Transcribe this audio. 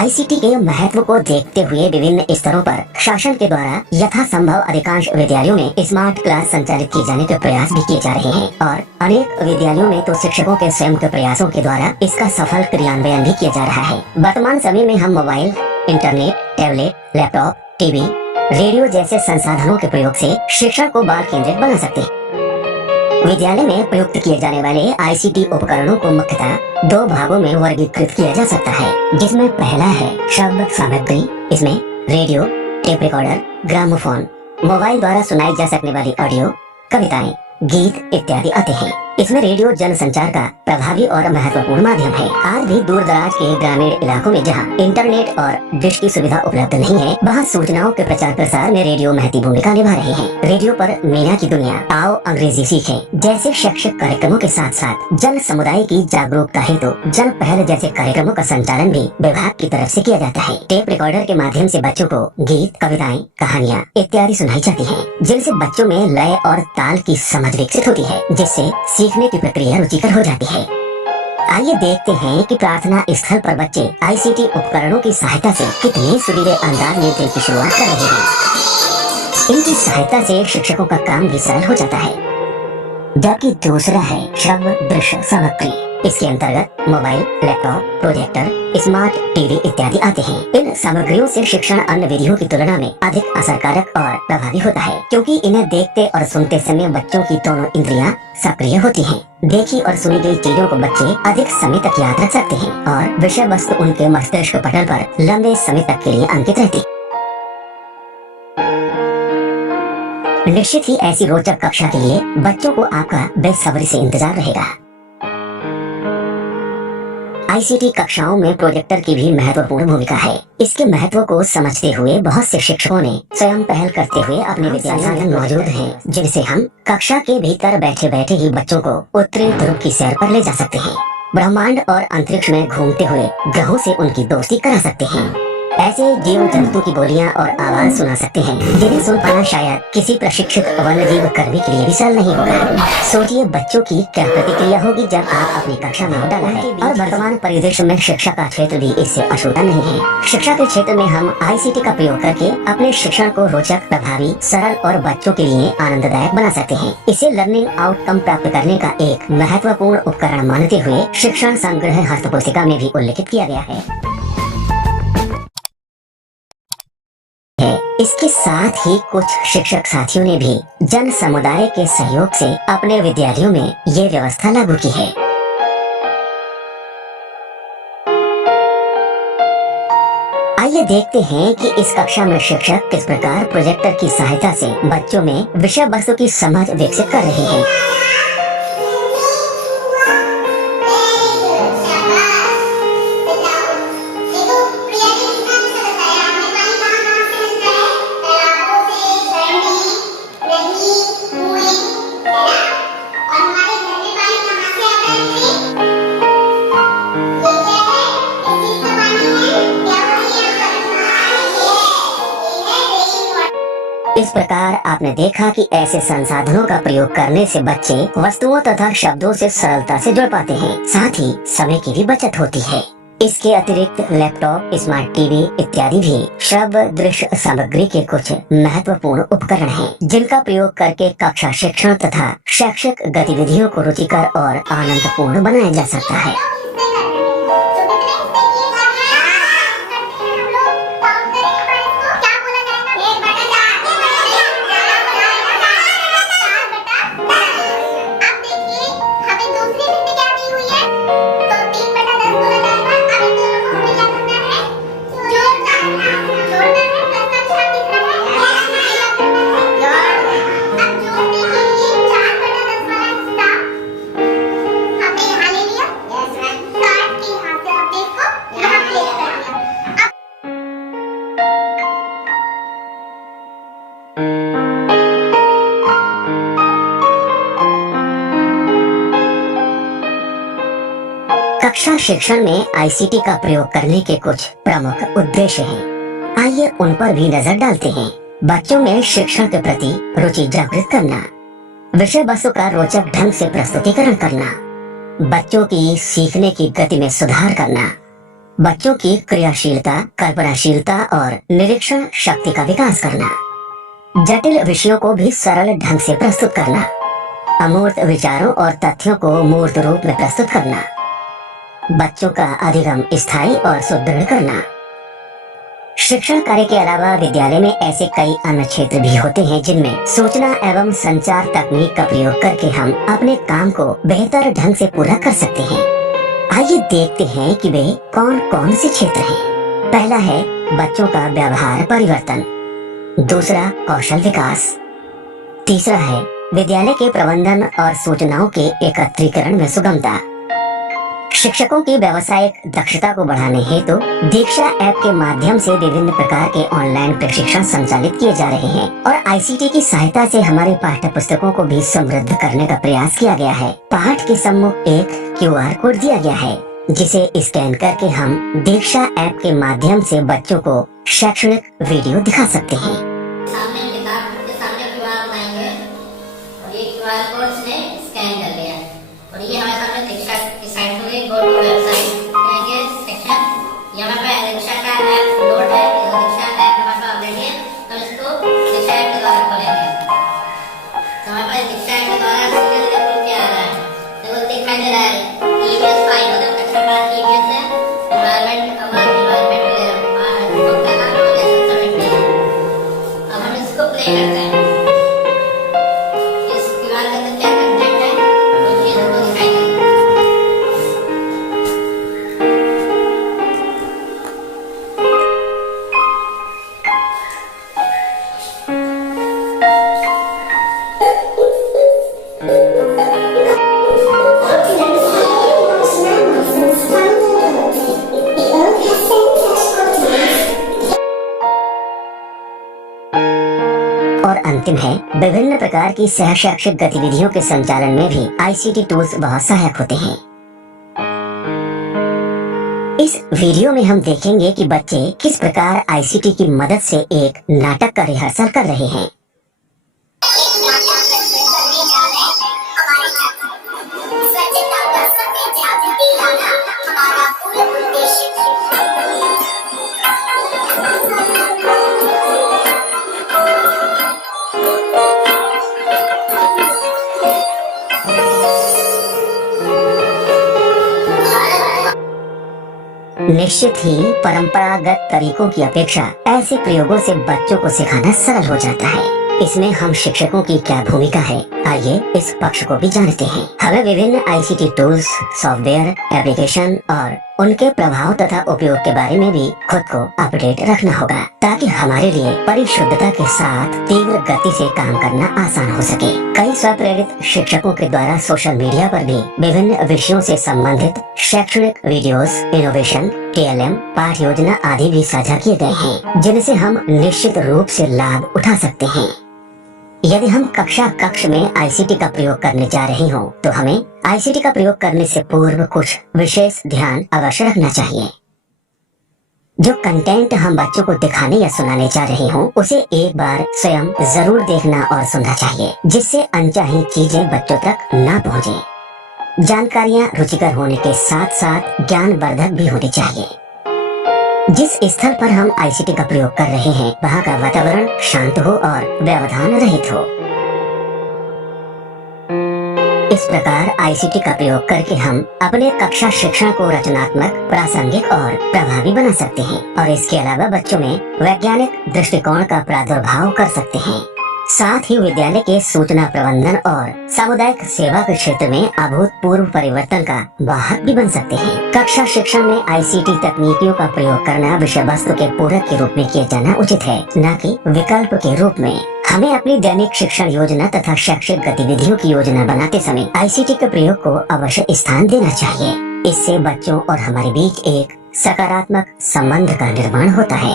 ICT के महत्व को देखते हुए विभिन्न स्तरों पर शासन के द्वारा यथासंभव अधिकांश विद्यालयों में स्मार्ट क्लास संचालित किए जाने के प्रयास भी किए जा रहे हैं और अनेक विद्यालयों में तो शिक्षकों के स्वयं के प्रयासों के द्वारा इसका सफल क्रियान्वयन भी किया जा रहा है। वर्तमान समय में हम mobile, internet, tablet, laptop, TV, radio जैसे संसाधनों के प्रयोग से शिक्षा को बाल केंद्रित बना सकते हैं। विद्यालय में प्रयुक्त किए जाने वाले आईसीटी उपकरणों को मुख्यतः दो भागों में वर्गीकृत किया जा सकता है, जिसमें पहला है श्रव्य सामग्री। इसमें radio, tape recorder, gramophone, mobile द्वारा सुनाई जा सकने वाली ऑडियो, कविताएं, गीत इत्यादि आते हैं। इसमें रेडियो जनसंचार का प्रभावी और महत्वपूर्ण माध्यम है। आज भी दूर दराज के ग्रामीण इलाकों में जहां इंटरनेट और डिश की सुविधा उपलब्ध नहीं है, वहां सूचनाओं के प्रचार प्रसार में रेडियो महती भूमिका निभा रहे हैं। रेडियो पर मीना की दुनिया, आओ अंग्रेजी सीखें जैसे शैक्षिक कार्यक्रमों के साथ साथ जन समुदाय की जागरूकता हेतु जन पहल जैसे कार्यक्रमों का संचालन भी विभाग की तरफ से किया जाता है। टेप रिकॉर्डर के माध्यम से बच्चों को गीत, कविताएं, कहानियाँ इत्यादि सुनाई जाती है, जिनसे बच्चों में लय और ताल की समझ विकसित होती है, जिससे सीखने की प्रक्रिया रुचिकर हो जाती है। आइए देखते हैं कि प्रार्थना स्थल पर बच्चे आईसीटी उपकरणों की सहायता से कितने सुरीले अंदाज में दिन की शुरुआत कर रहे हैं। इनकी सहायता से शिक्षकों का काम भी सरल हो जाता है। जबकि दूसरा है श्रव्य दृश्य सामग्री। इसके अंतर्गत mobile, laptop, projector, smart TV इत्यादि आते हैं। इन सामग्रियों से शिक्षण अन्य विधियों की तुलना में अधिक असरकारक और प्रभावी होता है, क्योंकि इन्हें देखते और सुनते समय बच्चों की दोनों इंद्रियां सक्रिय होती हैं। देखी और सुनी गई चीजों को बच्चे अधिक समय तक याद रख सकते हैं और विषय वस्तु उनके मस्तिष्क पटल पर लंबे समय तक के लिए अंकित रहती है। निश्चित ही ऐसी रोचक कक्षा के लिए बच्चों को आपका बेसब्री से इंतजार रहेगा। आईसीटी कक्षाओं में प्रोजेक्टर की भी महत्वपूर्ण भूमिका है। इसके महत्व को समझते हुए बहुत से शिक्षकों ने स्वयं पहल करते हुए अपने विद्यालय में मौजूद हैं, जिनसे हम कक्षा के भीतर बैठे बैठे ही बच्चों को उत्तरी ध्रुव की सैर पर ले जा सकते हैं। ब्रह्मांड और अंतरिक्ष में घूमते हुए ग्रहों से उनकी दोस्ती करा सकते हैं। ऐसे जीव जंतु की बोलियां और आवाज सुना सकते हैं, जिन्हें सुन पाना शायद किसी प्रशिक्षित वन्यजीव कर्मी के लिए भी सरल नहीं होगा। सोचिए बच्चों की क्या प्रतिक्रिया होगी जब आप अपनी कक्षा में डाला है। और वर्तमान परिदृश्य में शिक्षा का क्षेत्र भी इससे अछूता नहीं है। शिक्षा के क्षेत्र में हम आईसीटी का प्रयोग करके अपने शिक्षण को रोचक, प्रभावी, सरल और बच्चों के लिए आनंददायक बना सकते हैं। इसे लर्निंग आउटकम प्राप्त करने का एक महत्वपूर्ण उपकरण मानते हुए शिक्षण संग्रह हस्तपुस्तिका में भी उल्लेखित किया गया है। इसके साथ ही कुछ शिक्षक साथियों ने भी जन समुदाय के सहयोग से अपने विद्यालयों में ये व्यवस्था लागू की है। आइए देखते हैं कि इस कक्षा में शिक्षक किस प्रकार प्रोजेक्टर की सहायता से बच्चों में विषय वस्तु की समझ विकसित कर रहे हैं। इस प्रकार आपने देखा कि ऐसे संसाधनों का प्रयोग करने से बच्चे वस्तुओं तथा शब्दों से सरलता से जुड़ पाते हैं, साथ ही समय की भी बचत होती है। इसके अतिरिक्त लैपटॉप, स्मार्ट टीवी इत्यादि भी श्रव्य दृश्य सामग्री के कुछ महत्वपूर्ण उपकरण हैं, जिनका प्रयोग करके कक्षा शिक्षण तथा शैक्षिक गतिविधियों को रुचिकर और आनंदपूर्ण बनाया जा सकता है। कक्षा शिक्षण में आईसीटी का प्रयोग करने के कुछ प्रमुख उद्देश्य हैं। आइए उन पर भी नजर डालते हैं। बच्चों में शिक्षण के प्रति रुचि जागृत करना, विषय वस्तु का रोचक ढंग से प्रस्तुतिकरण करना, बच्चों की सीखने की गति में सुधार करना, बच्चों की क्रियाशीलता, कल्पनाशीलता और निरीक्षण शक्ति का विकास करना, जटिल विषयों को भी सरल ढंग से प्रस्तुत करना, अमूर्त विचारों और तथ्यों को मूर्त रूप में प्रस्तुत करना, बच्चों का अधिगम स्थायी और सुदृढ़ करना। शिक्षण कार्य के अलावा विद्यालय में ऐसे कई अन्य क्षेत्र भी होते हैं जिनमें सूचना एवं संचार तकनीक का प्रयोग करके हम अपने काम को बेहतर ढंग से पूरा कर सकते हैं। आइए देखते हैं कि वे कौन कौन से क्षेत्र हैं। पहला है बच्चों का व्यवहार परिवर्तन, दूसरा कौशल विकास, तीसरा है विद्यालय के प्रबंधन और सूचनाओं के एकत्रीकरण में सुगमता। शिक्षकों की व्यावसायिक दक्षता को बढ़ाने हेतु दीक्षा ऐप के माध्यम से विभिन्न प्रकार के ऑनलाइन प्रशिक्षण संचालित किए जा रहे हैं और आईसीटी की सहायता से हमारी पाठ्य पुस्तकों को भी समृद्ध करने का प्रयास किया गया है। पाठ के सम्मुख एक क्यूआर कोड दिया गया है जिसे स्कैन करके हम दीक्षा ऐप के माध्यम से बच्चों को शैक्षणिक वीडियो दिखा सकते हैं। सामने किताब के सामने क्यूआर बनाएंगे और ये क्यूआर कोड से स्कैन कर लिया और ये हमारे सामने दीक्षा की साइट होगी। गो टू वेबसाइट कहेंगे सेक्शन, यहाँ पे दीक्षा का ऐप लोड है, दीक्षा ऐप हमारे पास ऑलरेडी है तो इसको दीक्षा ऐप के द्वारा खोलेंगे। तो हमारे पास दीक्षा ऐप के द्वारा सीरियल खुल के आ रहा है, देखो दिखाई दे रहा है ईवीएस फाइल, मतलब कक्षा का ईवीएस है, एनवायरनमेंट हमारा एनवायरनमेंट तो पहला लेसन सबमिट किया। अब हम इसको प्ले करते हैं। इस क्यूआर के अंदर क्या कंटेंट है तो ये हमको दिखाई देगा। और अंतिम है विभिन्न प्रकार की सह शैक्षिक गतिविधियों के संचालन में भी आईसीटी टूल्स बहुत सहायक होते हैं। इस वीडियो में हम देखेंगे कि बच्चे किस प्रकार आईसीटी की मदद से एक नाटक का रिहर्सल कर रहे हैं। निश्चित ही परंपरागत तरीकों की अपेक्षा ऐसे प्रयोगों से बच्चों को सिखाना सरल हो जाता है। इसमें हम शिक्षकों की क्या भूमिका है, आइए इस पक्ष को भी जानते हैं। हमें विभिन्न आईसीटी टूल्स, सॉफ्टवेयर, एप्लीकेशन और उनके प्रभाव तथा उपयोग के बारे में भी खुद को अपडेट रखना होगा ताकि हमारे लिए परिशुद्धता के साथ तीव्र गति से काम करना आसान हो सके। कई स्वप्रेरित शिक्षकों के द्वारा सोशल मीडिया पर भी विभिन्न विषयों से संबंधित शैक्षणिक वीडियोस, इनोवेशन, टीएलएम, पाठ योजना आदि भी साझा किए गए हैं जिनसे हम निश्चित रूप से लाभ उठा सकते हैं। यदि हम कक्ष में आईसीटी का प्रयोग करने जा रहे हों तो हमें आईसीटी का प्रयोग करने से पूर्व कुछ विशेष ध्यान अवश्य रखना चाहिए। जो कंटेंट हम बच्चों को दिखाने या सुनाने जा रहे हों उसे एक बार स्वयं जरूर देखना और सुनना चाहिए जिससे अनचाही चीजें बच्चों तक न पहुँचे। जानकारियाँ रुचिकर होने के साथ साथ ज्ञानवर्धक भी होनी चाहिए। जिस स्थल पर हम आईसीटी का प्रयोग कर रहे हैं वहाँ का वातावरण शांत हो और व्यवधान रहित हो। इस प्रकार आईसीटी का प्रयोग करके हम अपने कक्षा शिक्षण को रचनात्मक, प्रासंगिक और प्रभावी बना सकते हैं और इसके अलावा बच्चों में वैज्ञानिक दृष्टिकोण का प्रादुर्भाव कर सकते हैं। साथ ही विद्यालय के सूचना प्रबंधन और सामुदायिक सेवा के क्षेत्र में अभूतपूर्व परिवर्तन का वाहक भी बन सकते हैं। कक्षा शिक्षण में आईसीटी तकनीकियों का प्रयोग करना विषय वस्तु के पूरक के रूप में किया जाना उचित है, न कि विकल्प के रूप में। हमें अपनी दैनिक शिक्षण योजना तथा शैक्षिक गतिविधियों की योजना बनाते समय आईसीटी के प्रयोग को अवश्य स्थान देना चाहिए। इससे बच्चों और हमारे बीच एक सकारात्मक संबंध का निर्माण होता है।